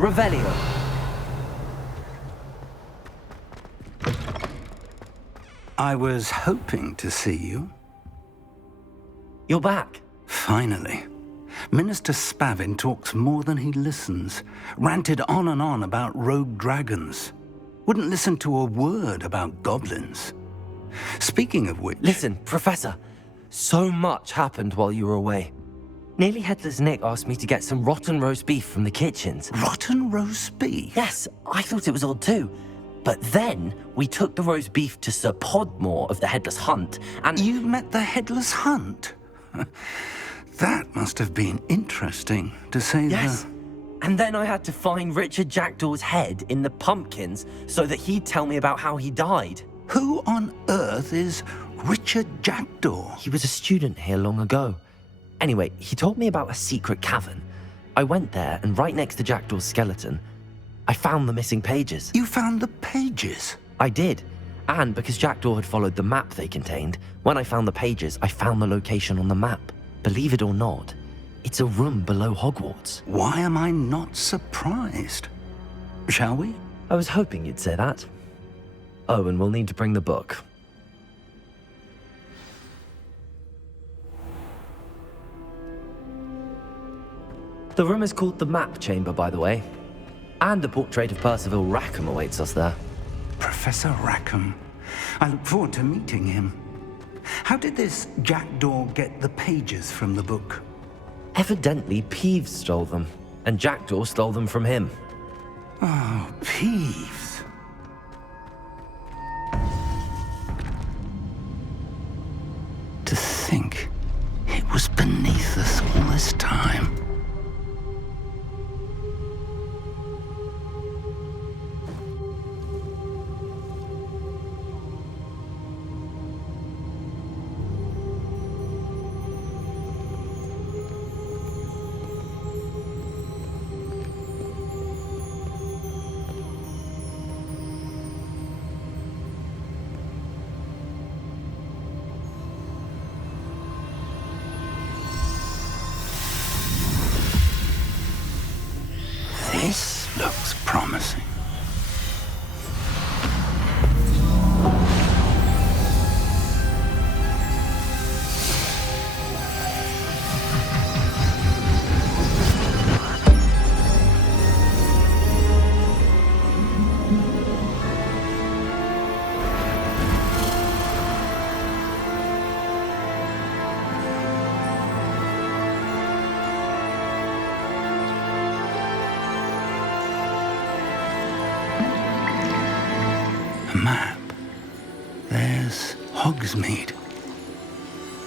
Revelio. I was hoping to see you. You're back. Finally. Minister Spavin talks more than he listens. Ranted on and on about rogue dragons. Wouldn't listen to a word about goblins. Speaking of which... Listen, Professor. So much happened while you were away. Nearly Headless Nick asked me to get some rotten roast beef from the kitchens. Rotten roast beef? Yes, I thought it was odd too. But then we took the roast beef to Sir Podmore of the Headless Hunt, and... You met the Headless Hunt? That must have been interesting, to say the... Yes. And then I had to find Richard Jackdaw's head in the pumpkins so that he'd tell me about how he died. Who on earth is Richard Jackdaw? He was a student here long ago. Anyway, he told me about a secret cavern. I went there, and right next to Jackdaw's skeleton, I found the missing pages. You found the pages? I did. And because Jackdaw had followed the map they contained, when I found the pages, I found the location on the map. Believe it or not, it's a room below Hogwarts. Why am I not surprised? Shall we? I was hoping you'd say that. Oh, and we'll need to bring the book. The room is called the Map Chamber, by the way. And a portrait of Percival Rackham awaits us there. Professor Rackham. I look forward to meeting him. How did this Jackdaw get the pages from the book? Evidently, Peeves stole them, and Jackdaw stole them from him. Oh, Peeves. To think it was beneath us all this time. This looks promising. A map. There's Hogsmeade.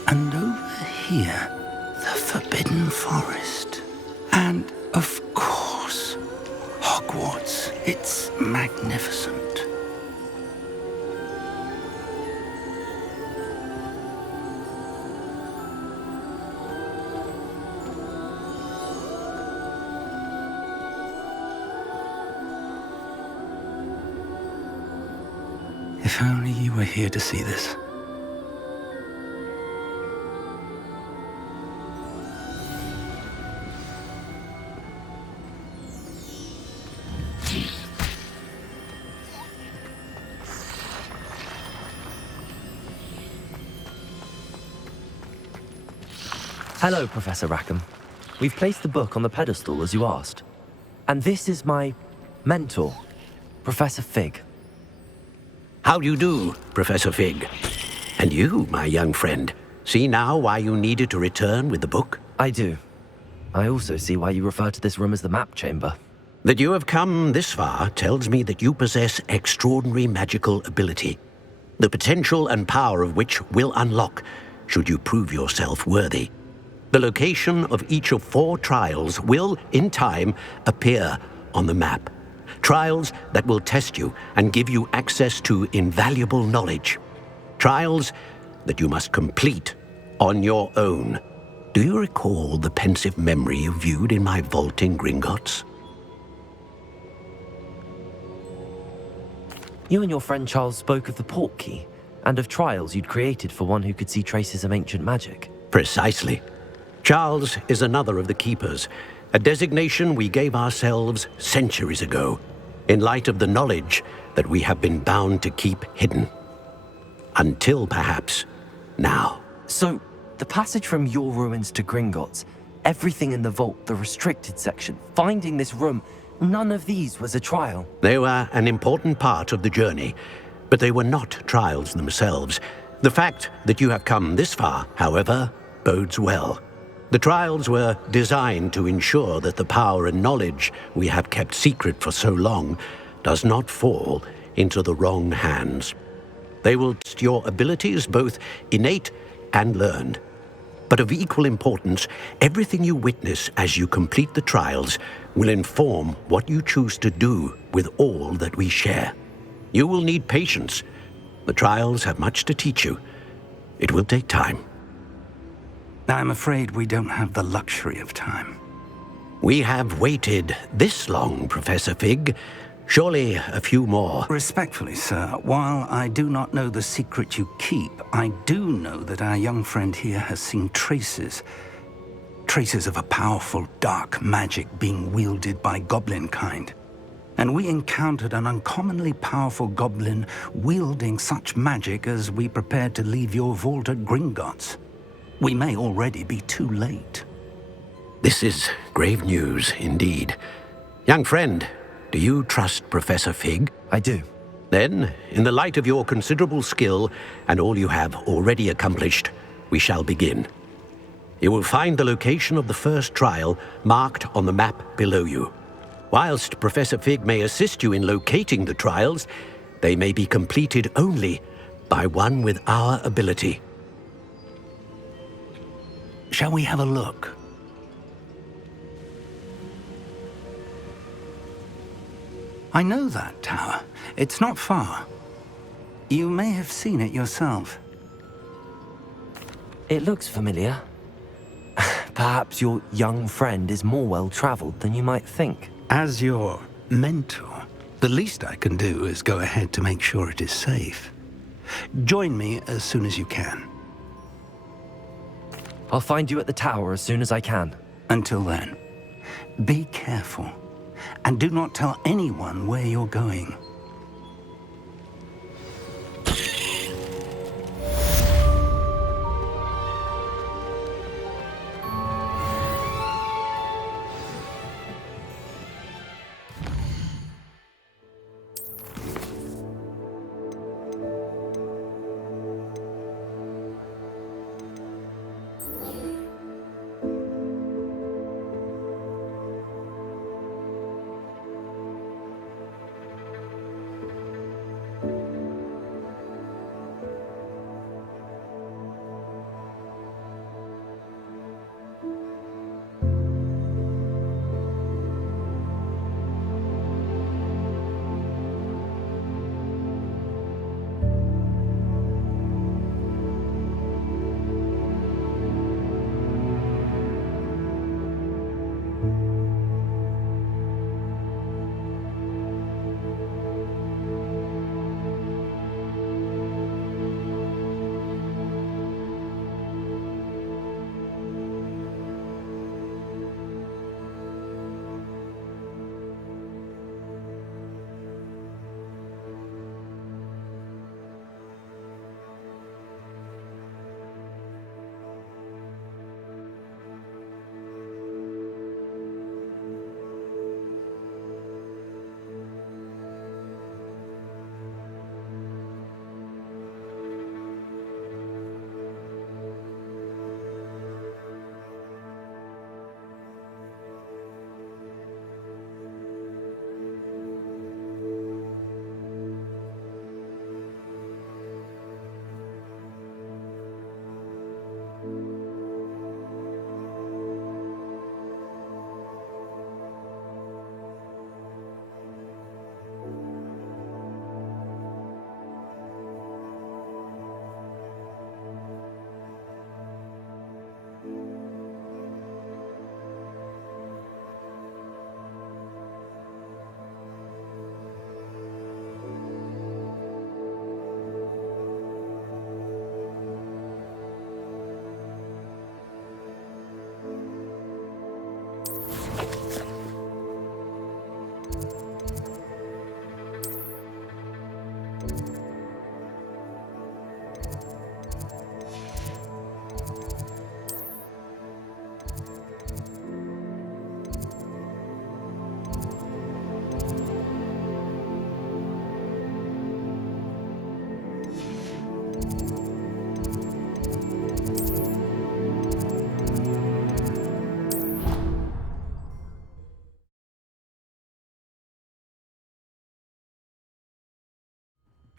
And over here, the Forbidden Forest. And, of course, Hogwarts. It's magnificent. If only you were here to see this. Hello, Professor Rackham. We've placed the book on the pedestal as you asked. And this is my mentor, Professor Fig. How do you do, Professor Fig? And you, my young friend, see now why you needed to return with the book? I do. I also see why you refer to this room as the Map Chamber. That you have come this far tells me that you possess extraordinary magical ability, the potential and power of which will unlock should you prove yourself worthy. The location of each of 4 trials will, in time, appear on the map. Trials that will test you and give you access to invaluable knowledge. Trials that you must complete on your own. Do you recall the pensive memory you viewed in my vault in Gringotts? You and your friend Charles spoke of the Portkey, and of trials you'd created for one who could see traces of ancient magic. Precisely. Charles is another of the keepers, a designation we gave ourselves centuries ago, in light of the knowledge that we have been bound to keep hidden. Until perhaps now. So, the passage from your ruins to Gringotts, everything in the vault, the restricted section, finding this room, none of these was a trial. They were an important part of the journey, but they were not trials themselves. The fact that you have come this far, however, bodes well. The trials were designed to ensure that the power and knowledge we have kept secret for so long does not fall into the wrong hands. They will test your abilities, both innate and learned. But of equal importance, everything you witness as you complete the trials will inform what you choose to do with all that we share. You will need patience. The trials have much to teach you. It will take time. I'm afraid we don't have the luxury of time. We have waited this long, Professor Fig. Surely a few more. Respectfully, sir, while I do not know the secret you keep, I do know that our young friend here has seen traces of a powerful dark magic being wielded by goblin kind. And we encountered an uncommonly powerful goblin wielding such magic as we prepared to leave your vault at Gringotts. We may already be too late. This is grave news indeed. Young friend, do you trust Professor Fig? I do. Then, in the light of your considerable skill and all you have already accomplished, we shall begin. You will find the location of the first trial marked on the map below you. Whilst Professor Fig may assist you in locating the trials, they may be completed only by one with our ability. Shall we have a look? I know that tower. It's not far. You may have seen it yourself. It looks familiar. Perhaps your young friend is more well-traveled than you might think. As your mentor, the least I can do is go ahead to make sure it is safe. Join me as soon as you can. I'll find you at the tower as soon as I can. Until then, be careful, and do not tell anyone where you're going.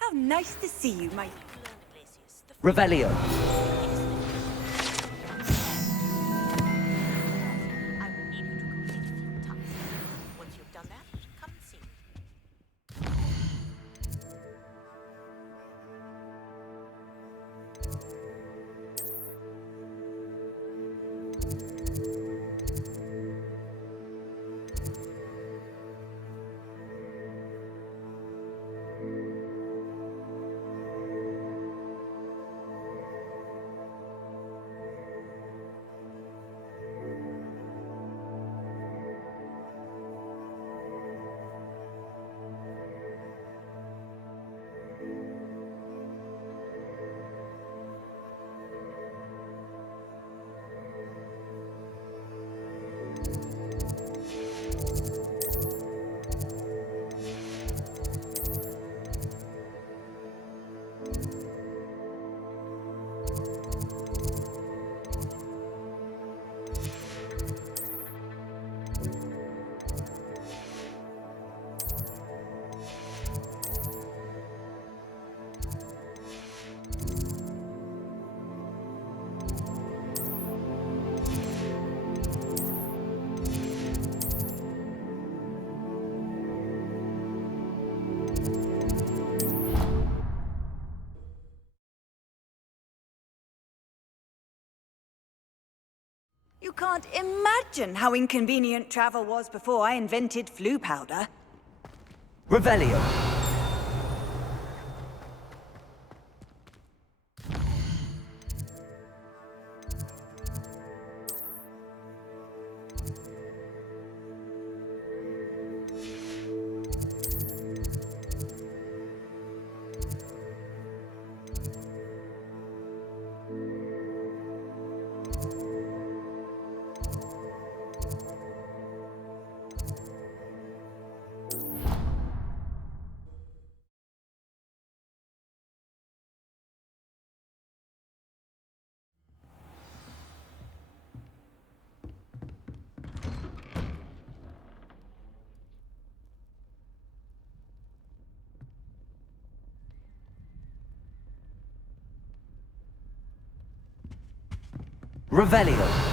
How nice to see you, my... Revelio. I will need you to complete a few tasks. Once you've done that, come and see me. You can't imagine how inconvenient travel was before I invented flu powder. Revelio. Revelio.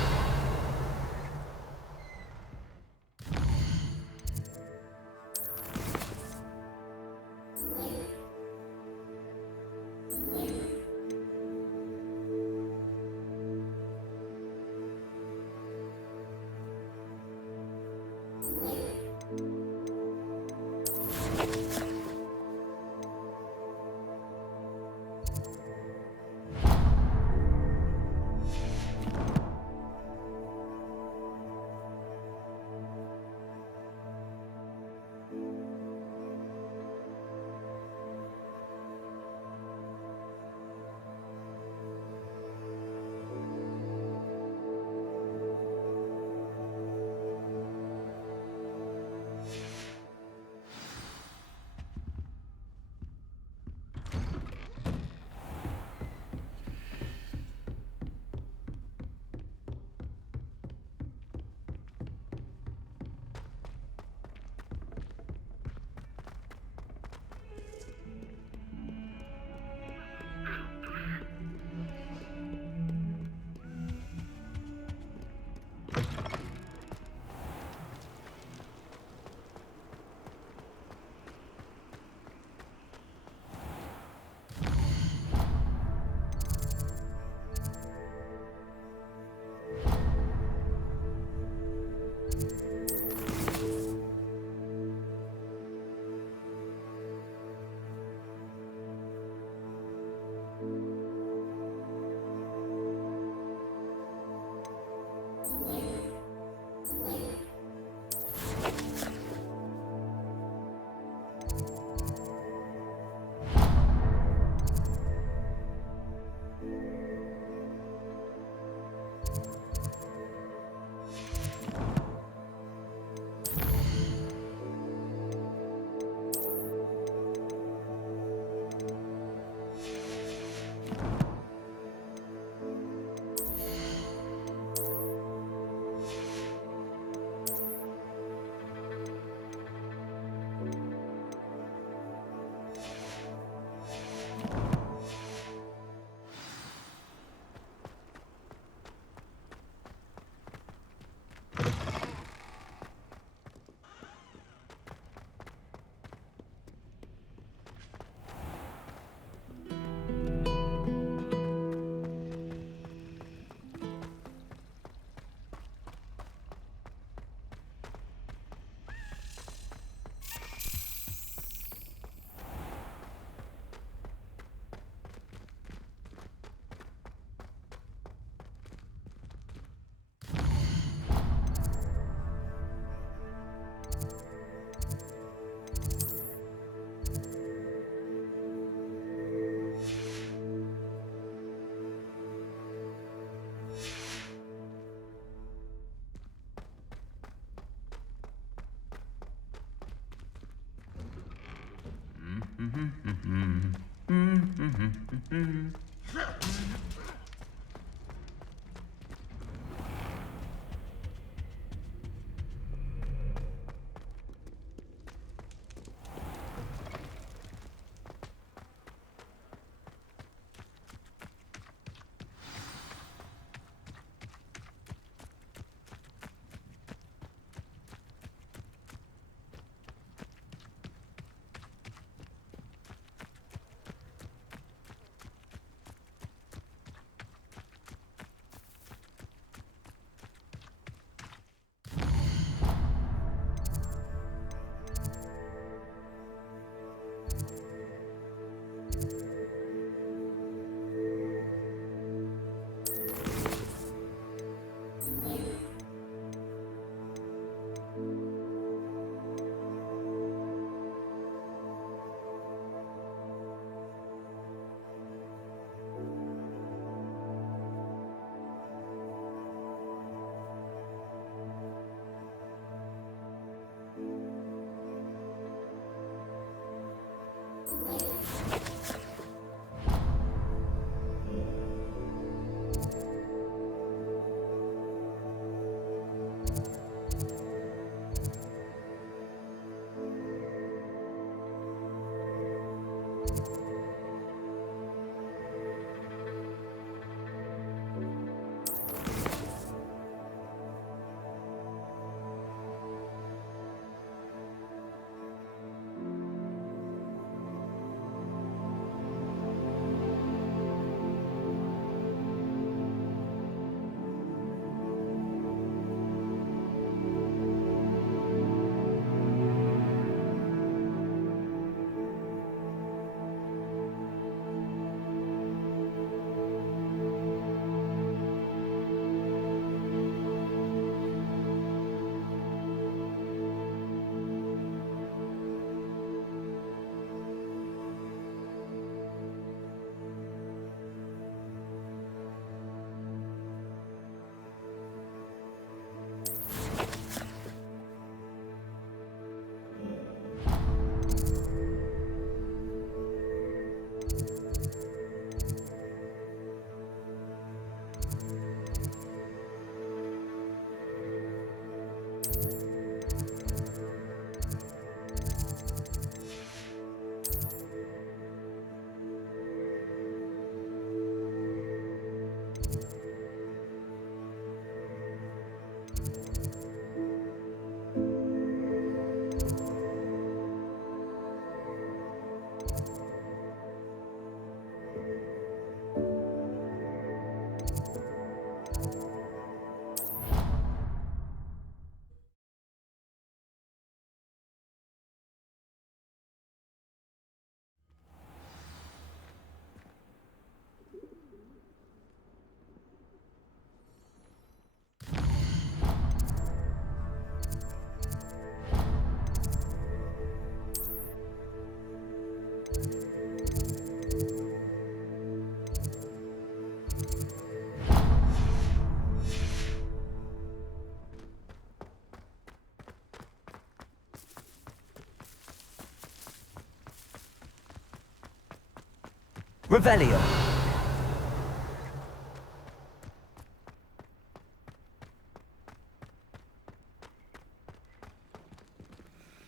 Revelio.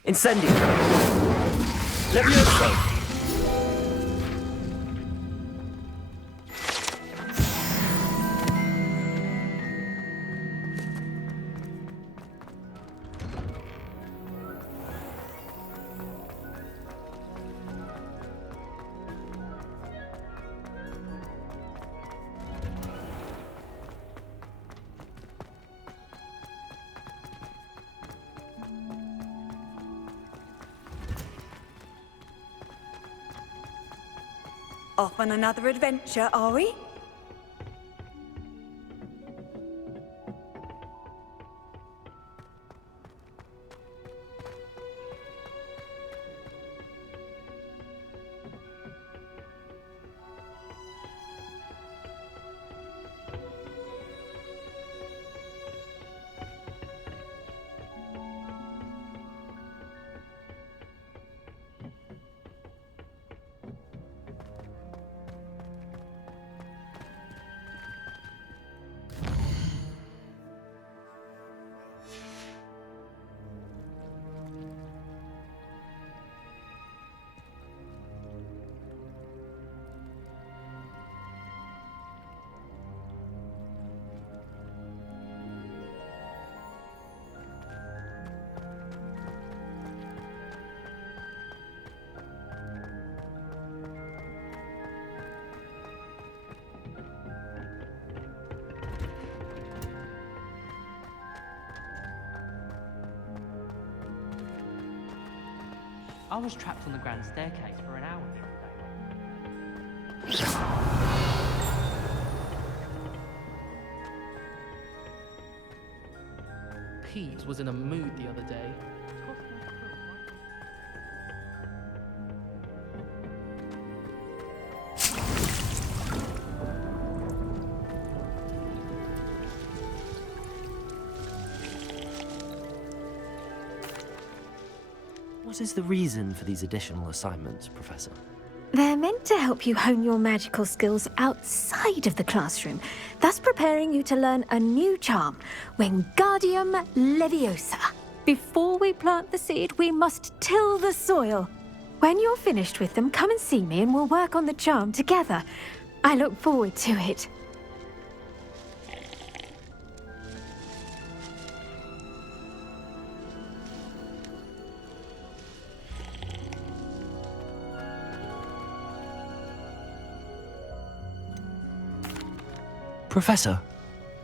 Incendio. Levioso. Off on another adventure, are we? I was trapped on the grand staircase for an hour the other day. Pete was in a mood the other day. What is the reason for these additional assignments, Professor? They're meant to help you hone your magical skills outside of the classroom, thus preparing you to learn a new charm, Wingardium Leviosa. Before we plant the seed, we must till the soil. When you're finished with them, come and see me and we'll work on the charm together. I look forward to it. Professor,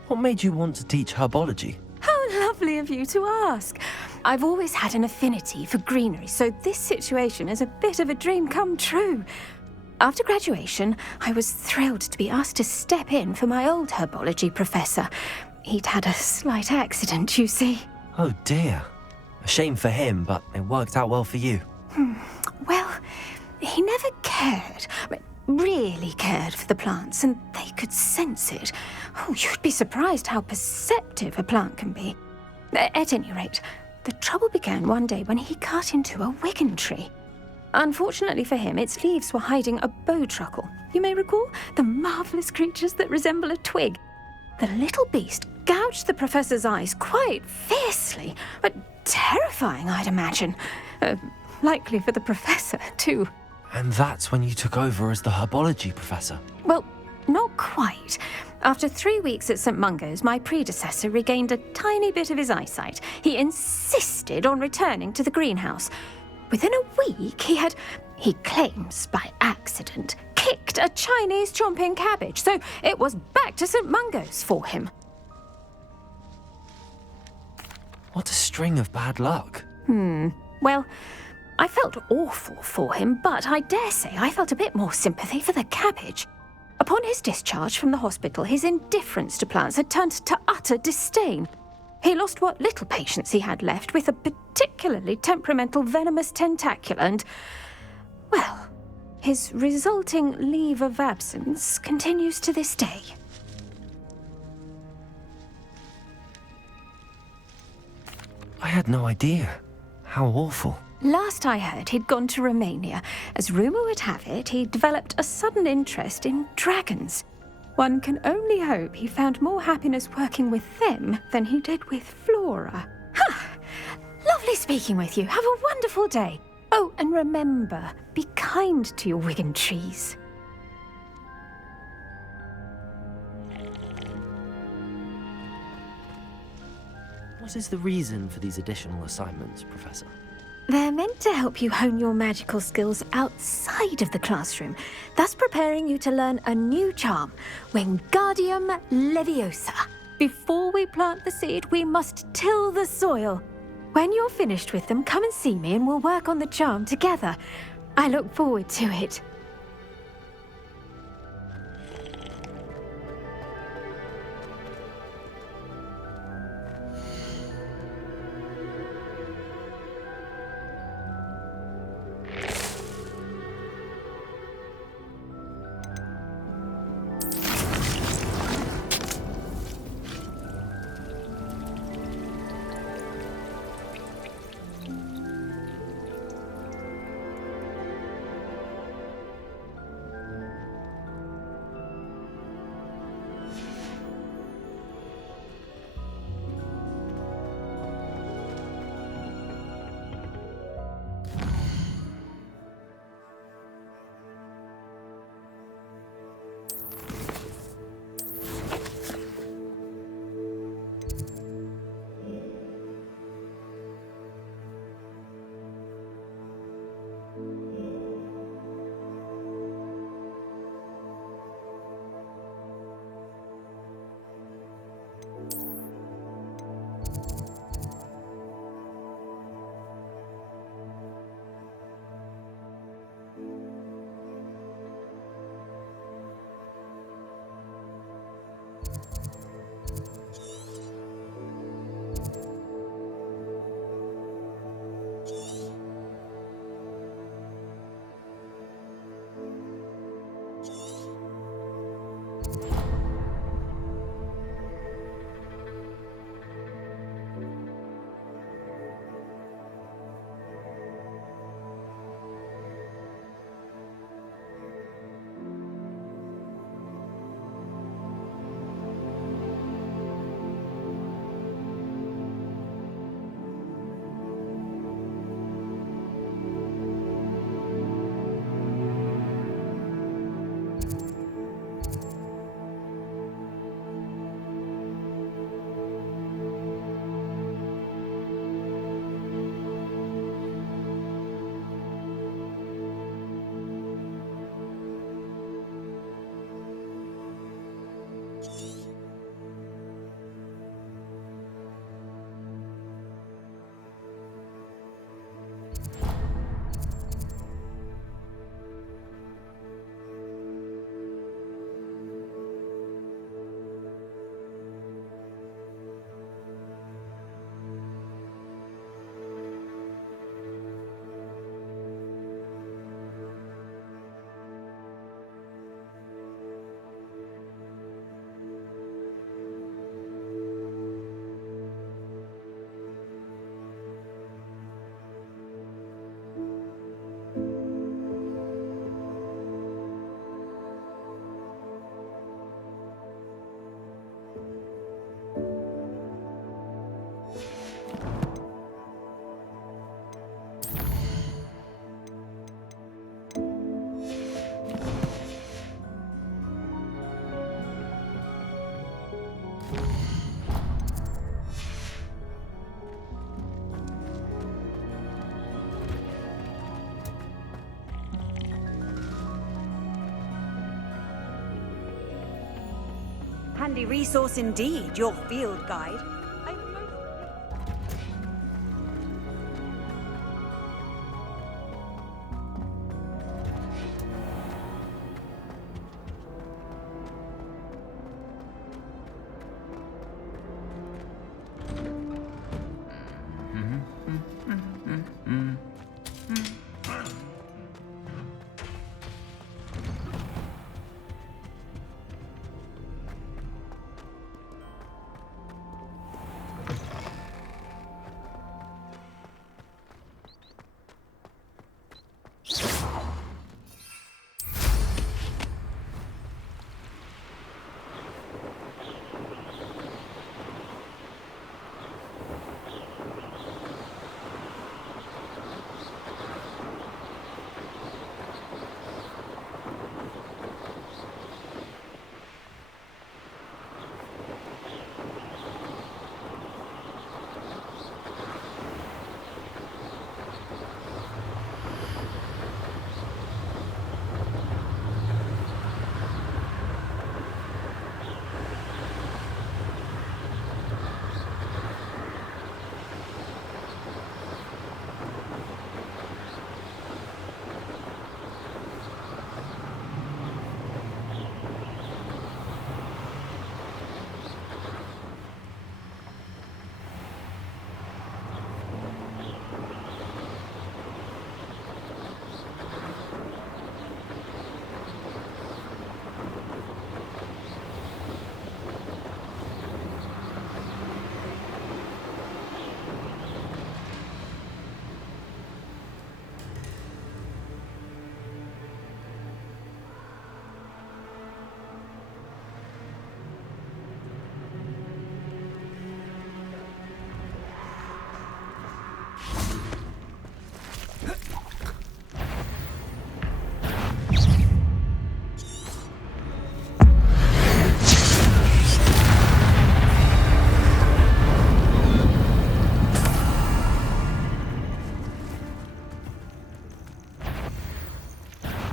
what made you want to teach herbology? How lovely of you to ask. I've always had an affinity for greenery, so this situation is a bit of a dream come true. After graduation, I was thrilled to be asked to step in for my old herbology professor. He'd had a slight accident, you see. Oh dear. A shame for him, but it worked out well for you. Well, he never cared. Really cared for the plants, and they could sense it. Oh, you'd be surprised how perceptive a plant can be. At any rate, the trouble began one day when he cut into a wigan tree. Unfortunately for him, its leaves were hiding a bowtruckle. You may recall the marvellous creatures that resemble a twig. The little beast gouged the professor's eyes quite fiercely, but terrifying, I'd imagine. Likely for the professor, too. And that's when you took over as the herbology professor? Well, not quite. After 3 weeks at St. Mungo's, my predecessor regained a tiny bit of his eyesight. He insisted on returning to the greenhouse. Within a week, he claims by accident, kicked a Chinese chomping cabbage, so it was back to St. Mungo's for him. What a string of bad luck. Well, I felt awful for him, but I dare say I felt a bit more sympathy for the cabbage. Upon his discharge from the hospital, his indifference to plants had turned to utter disdain. He lost what little patience he had left with a particularly temperamental venomous tentacula and, well, his resulting leave of absence continues to this day. I had no idea. How awful. Last I heard, he'd gone to Romania. As rumour would have it, he'd developed a sudden interest in dragons. One can only hope he found more happiness working with them than he did with Flora. Ha! Lovely speaking with you. Have a wonderful day. Oh, and remember, be kind to your wigan trees. What is the reason for these additional assignments, Professor? They're meant to help you hone your magical skills outside of the classroom, thus preparing you to learn a new charm, Wingardium Leviosa. Before we plant the seed, we must till the soil. When you're finished with them, come and see me and we'll work on the charm together. I look forward to it. handy resource indeed, your field guide. I most...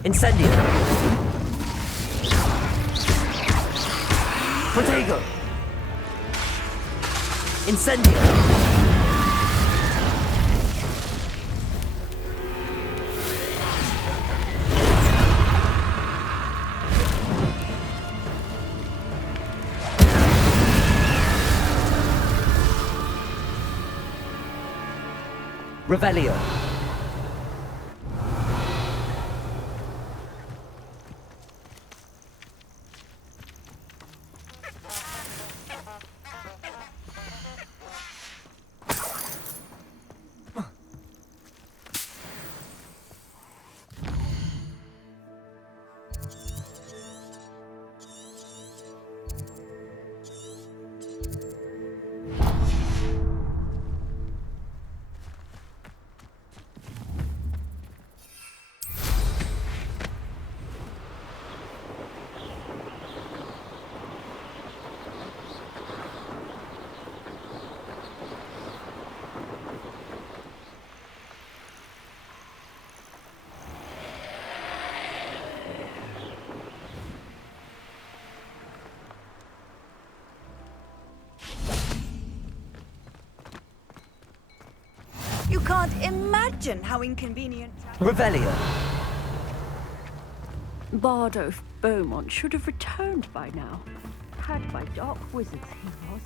Incendio! Protego! Incendio! Revelio! You can't imagine how inconvenient... Revelio! Bardolph Beaumont should have returned by now. Had by dark wizards he was.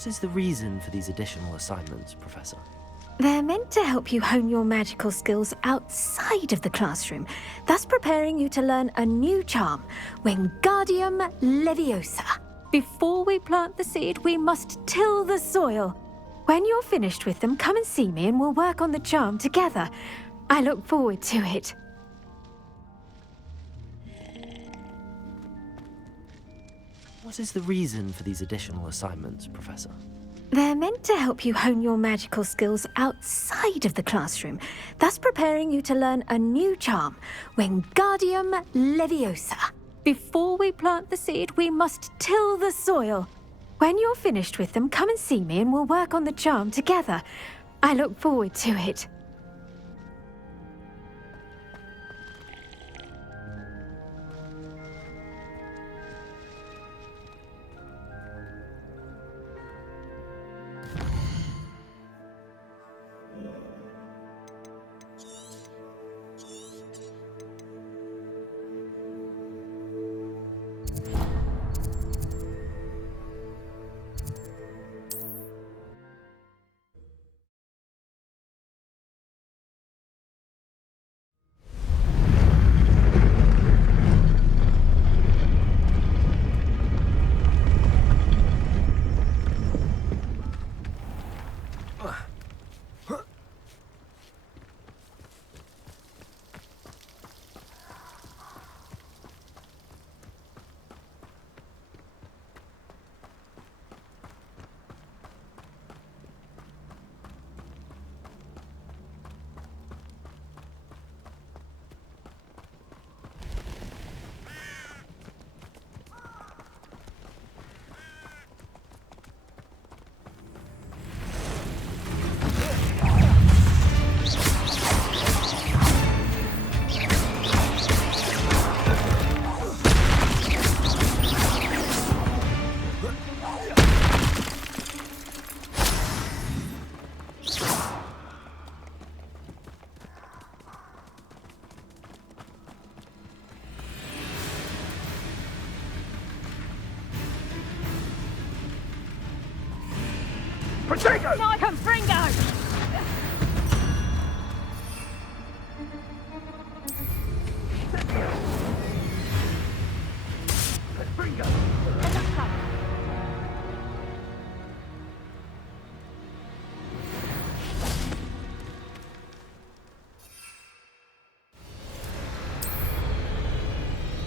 What is the reason for these additional assignments, Professor? They're meant to help you hone your magical skills outside of the classroom, thus preparing you to learn a new charm, Wingardium Leviosa. Before we plant the seed, we must till the soil. When you're finished with them, come and see me and we'll work on the charm together. I look forward to it. What is the reason for these additional assignments, Professor? They're meant to help you hone your magical skills outside of the classroom, thus preparing you to learn a new charm, Wingardium Leviosa. Before we plant the seed, we must till the soil. When you're finished with them, come and see me and we'll work on the charm together. I look forward to it.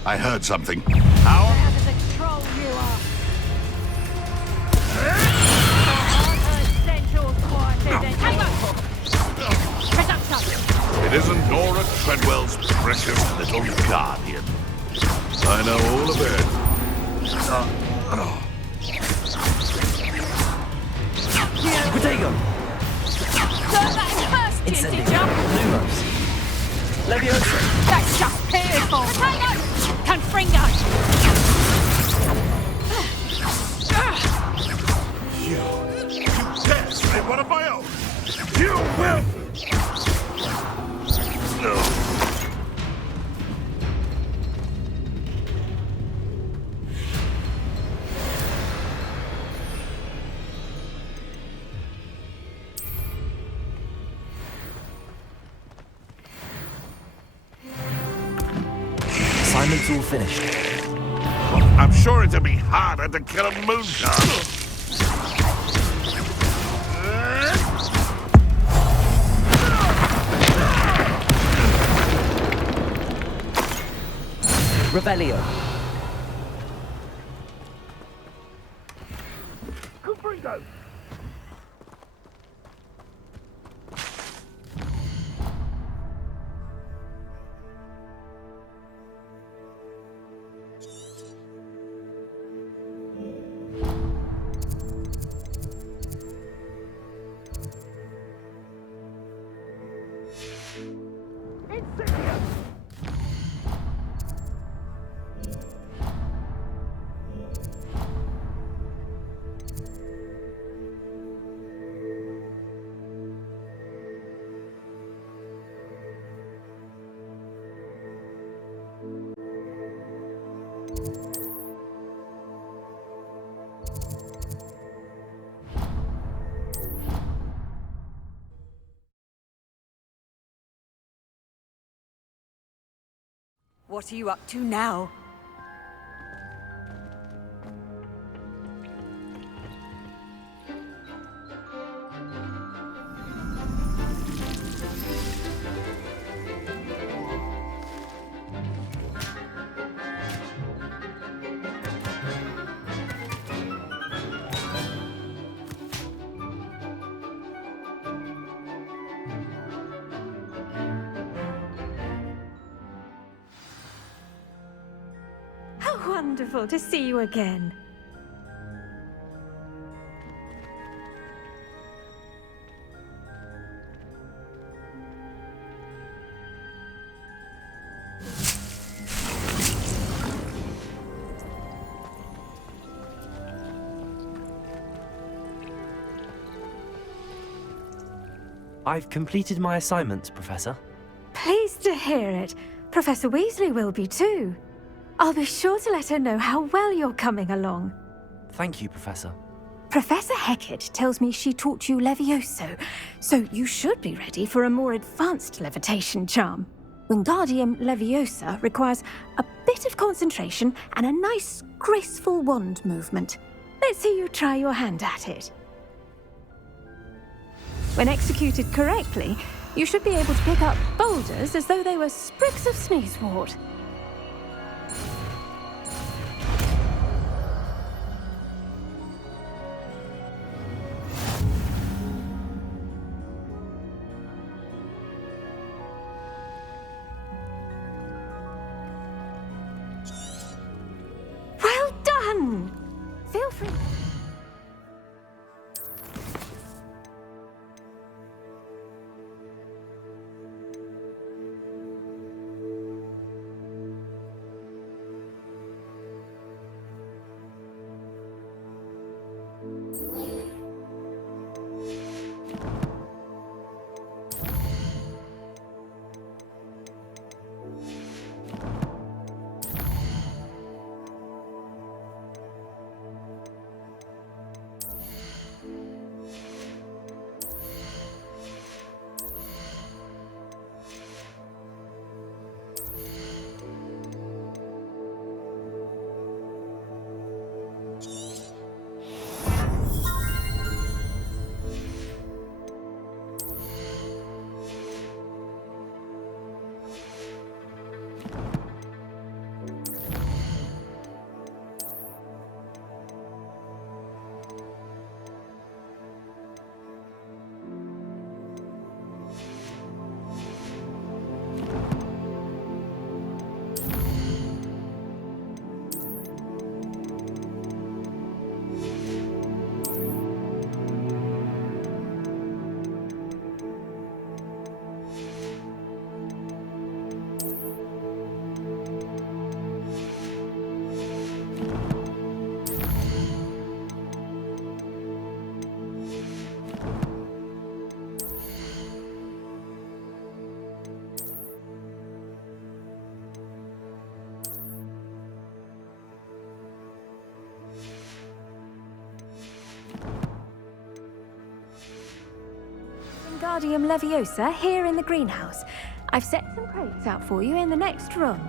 I heard something. How? Out of the troll you are. It isn't Nora Treadwell's precious little guardian. I know all of it. Protego! Incendio! Lumos! Leviosa! That's just beautiful! Potato! Confringo! You dare say one of my own! You will! No. Assignment's all finished. I'm sure it'll be harder to kill a mooncard. Revelio. Confringo! What are you up to now? How wonderful to see you again. I've completed my assignments, Professor. Pleased to hear it. Professor Weasley will be too. I'll be sure to let her know how well you're coming along. Thank you, Professor. Professor Hecat tells me she taught you Levioso, so you should be ready for a more advanced levitation charm. Wingardium Leviosa requires a bit of concentration and a nice, graceful wand movement. Let's see you try your hand at it. When executed correctly, you should be able to pick up boulders as though they were sprigs of sneezewort. Well done! Feel free. Wingardium Leviosa here in the greenhouse. I've set some crates out for you in the next room.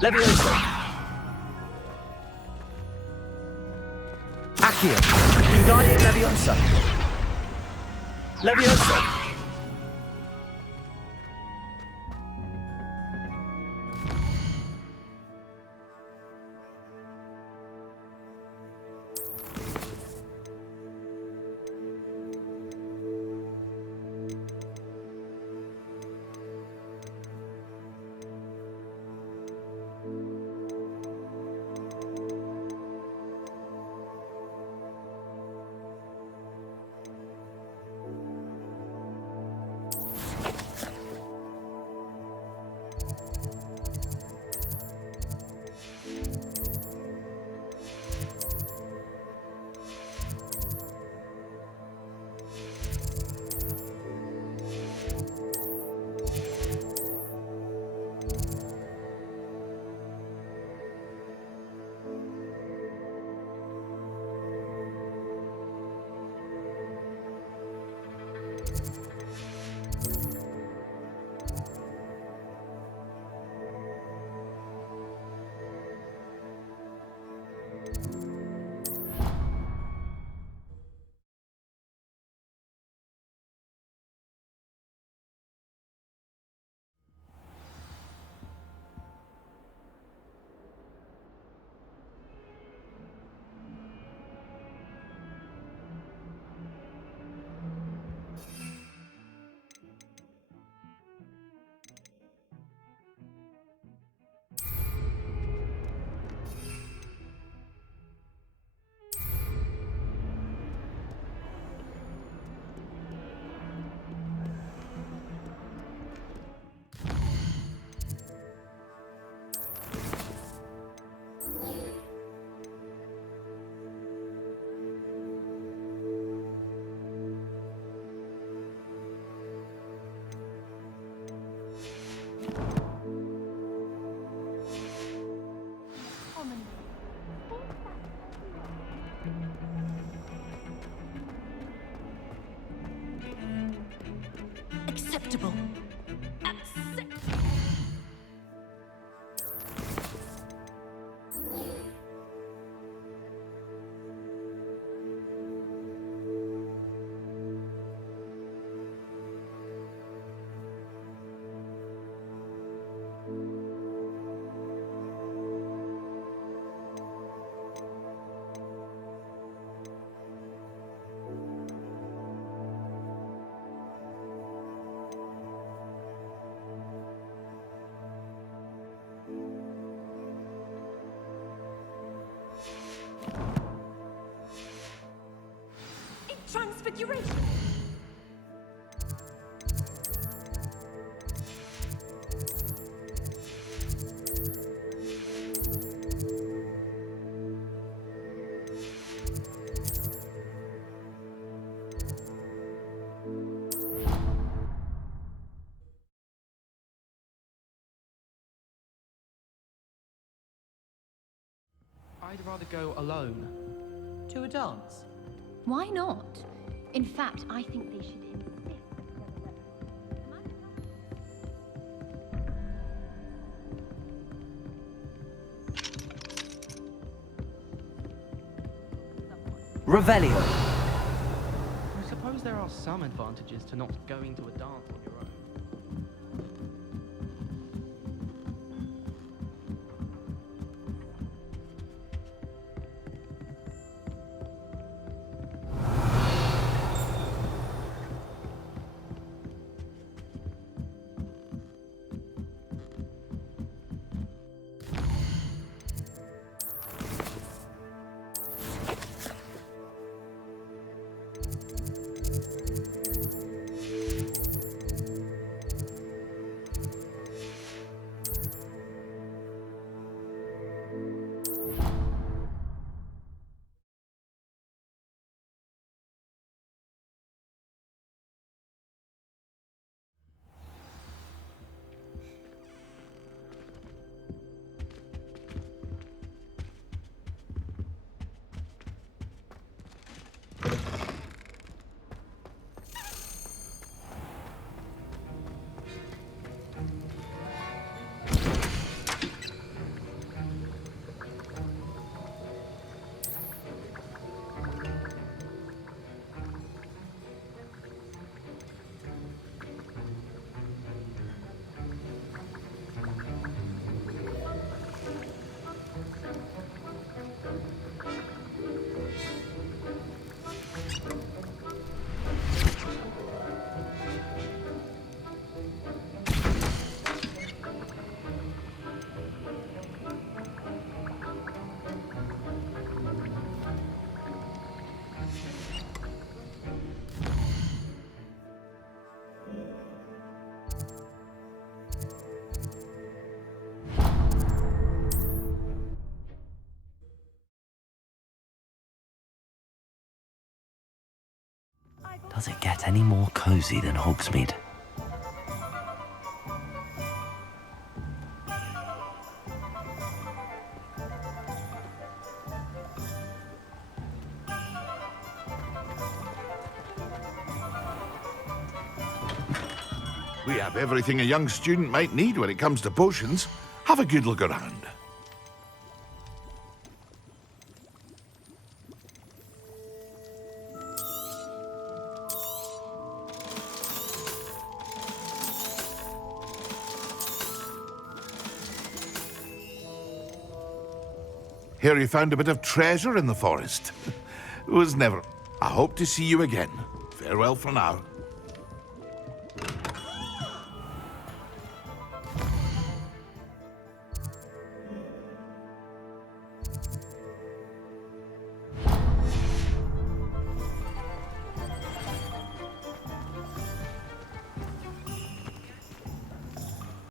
Leviosa! Accio! Wingardium Leviosa! Leviosa! Acceptable. Transfiguration. I'd rather go alone. To a dance? Why not? In fact, I think they should insist. Revelio. I suppose there are some advantages to not going to a dance on your own. Does it get any more cozy than Hogsmeade? We have everything a young student might need when it comes to potions. Have a good look around. Hear you found a bit of treasure in the forest. Was never. I hope to see you again. Farewell for now.